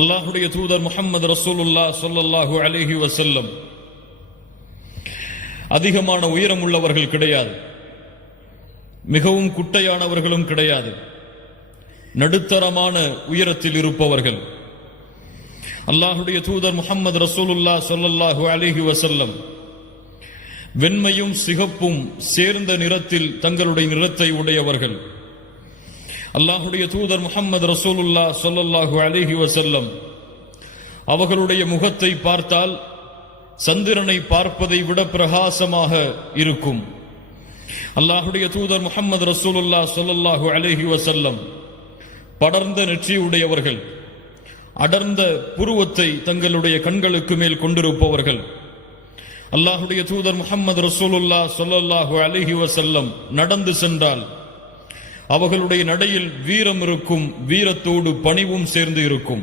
அல்லாஹுடைய தூதர் முஹம்மது ரசூலுல்லாஹ் ஸல்லல்லாஹு அலைஹி வஸல்லம் அதிகமான உயரம் உள்ளவர்கள் கிடையாது, மிகவும் குட்டையானவர்களும் கிடையாது, நடுத்தரமான உயரத்தில் இருப்பவர்கள். அல்லாஹுடைய தூதர் முஹம்மது ரசூலுல்லாஹ் ஸல்லல்லாஹு அலைஹி வஸல்லம் வெண்மையும் சிகப்பும் சேர்ந்த நிறத்தில் தங்களுடைய நிறத்தை உடையவர்கள். அல்லாஹுடைய தூதர் முஹம்மது ரசூலுல்லாஹ் ஸல்லல்லாஹு அலைஹி வஸல்லம் அவர்களுடைய முகத்தை பார்த்தால் சந்திரனை பார்ப்பதை விட பிரகாசமாக இருக்கும். அல்லாஹுடைய தூதர் முஹம்மது ரசூலுல்லாஹ் ஸல்லல்லாஹு அலைஹி வஸல்லம் படர்ந்த நெற்றியுடையவர்கள், அடர்ந்த புருவத்தை தங்களுடைய கண்களுக்கு மேல் கொண்டிருப்பவர்கள். அல்லாஹுடைய தூதர் முஹம்மது ரசூலுல்லாஹ் ஸல்லல்லாஹு அலைஹி வஸல்லம் நடந்து சென்றால் அவர்களுடைய நடையில் வீரம் இருக்கும், வீரத்தோடு பணிவும் சேர்ந்து இருக்கும்.